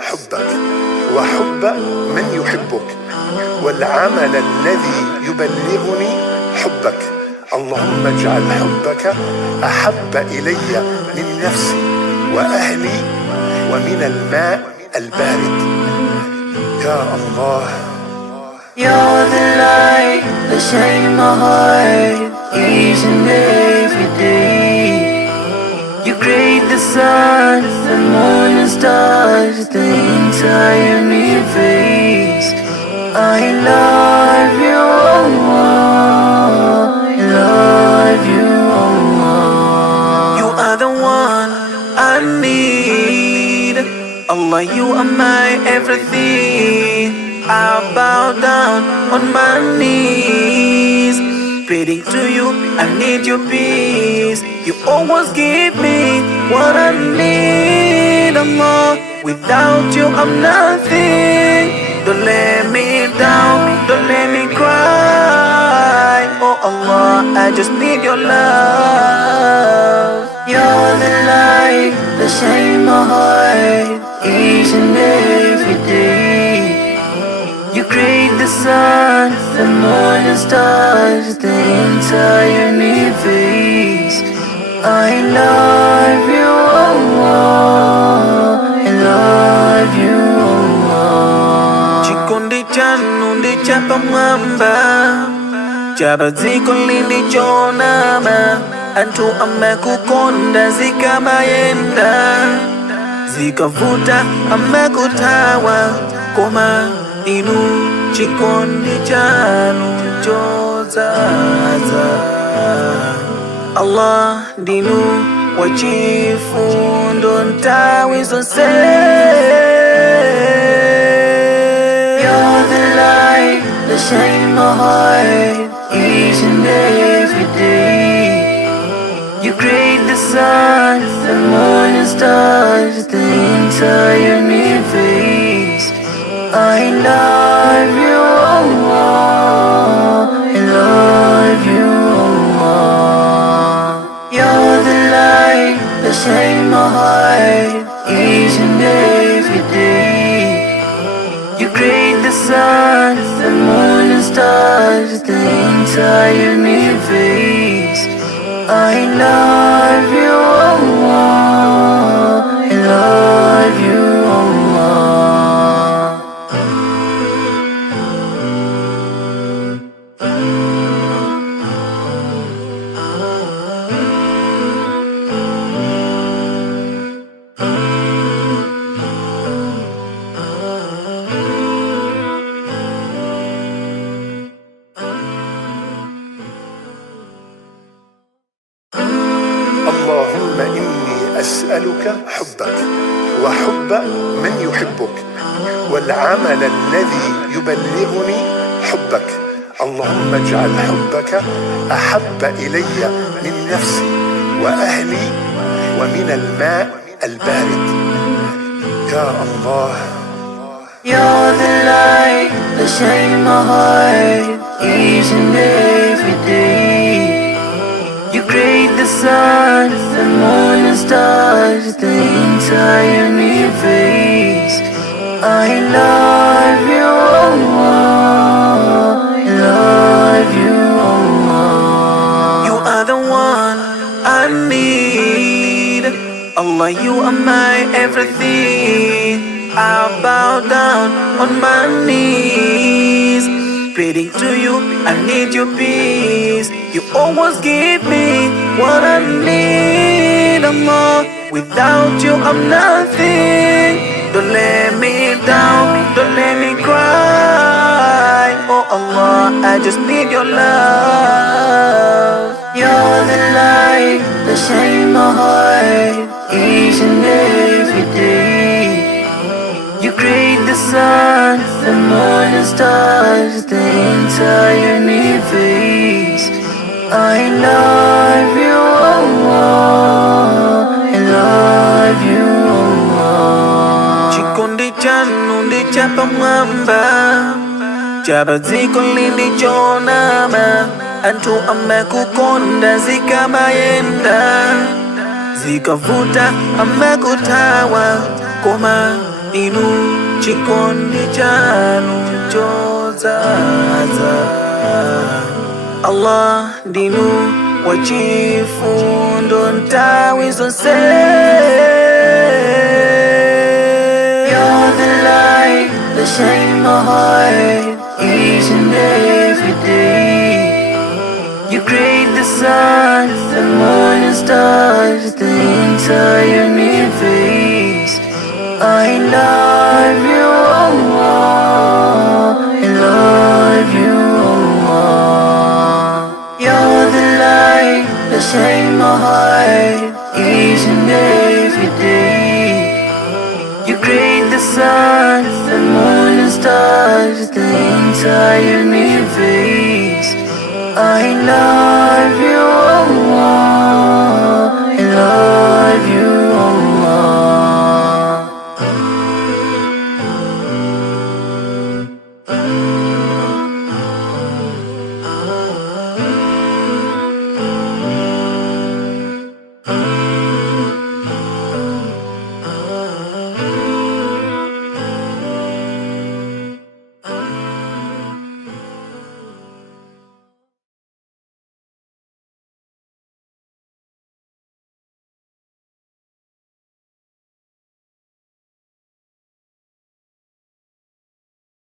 حبك وحب من يحبك والعمل الذي يبلغني حبك. اللهم اجعل حبك أحب إلي من نفسي وأهلي ومن الماء البارد. يا الله. You're the light that shines my heart each and every day. You create the sun, the moon and stars, the entire universe. I love you, Allah. I love you, Allah. You are the one I need. Allah, you are my everything. I bow down on my knees, praying to you, I need your peace. You always give me what I need, Allah. Without you, I'm nothing. Don't let me down, don't let me cry. Oh Allah, I just need your love. You're the light that shines my heart each and every day. You create the sun, the moon and stars, the entire universe. I love you, Allah. I love you, Allah. Chikundi chanundi chapamamba, chabazikuli chonama, antu amekukonda zikamayenda, zikavuta amekutawa koma. Inu chikondi chanu chozaza, Allah dinu wachifundo ntawi zonse. You're the light that shines my heart each and every day. You create the sun, the moon and stars, the entire universe. I love you, Allah. I love you, Allah. You're the light that shines my heart each and every day. You create the sun, the moon and stars, the entire universe. I love you, Allah. I love you, Allah. اللهم إني أسألك حبك وحب من يحبك والعمل الذي يبلغني حبك. اللهم اجعل حبك أحب إلي من نفسي وأهلي ومن الماء البارد. يا الله. You're the light that shines my heart each and every day. You create the sun, the moon and stars, the entire universe. I love you, Allah. I love you, Allah. You are the one I need. Allah, you are my everything. I bow down on my knees, praying to you, I need your peace. You always give me what I need, Allah. Without you, I'm nothing. Don't let me down, don't let me cry. Oh Allah, I just need your love. You're the light that shines my heart each and every day. You create the sun, the moon and stars, the entire universe. I love you, Allah. I love you, Allah. Chikundi chanundi chapamamba, chabazikuli chonama, antu amekukonda zikamayenda, zikavuta amekutawa koma. inu chikondi chanu chozaza. Allah ndinu wachifundo ntawi zonse. You're the light that shines my heart each and every day. You create the sun, the moon and stars, the entire universe. I love you, Allah. I love you, Allah. You're the light that shines my heart each and every day. You create the sun, the moon and stars, the entire universe. I love you, Allah.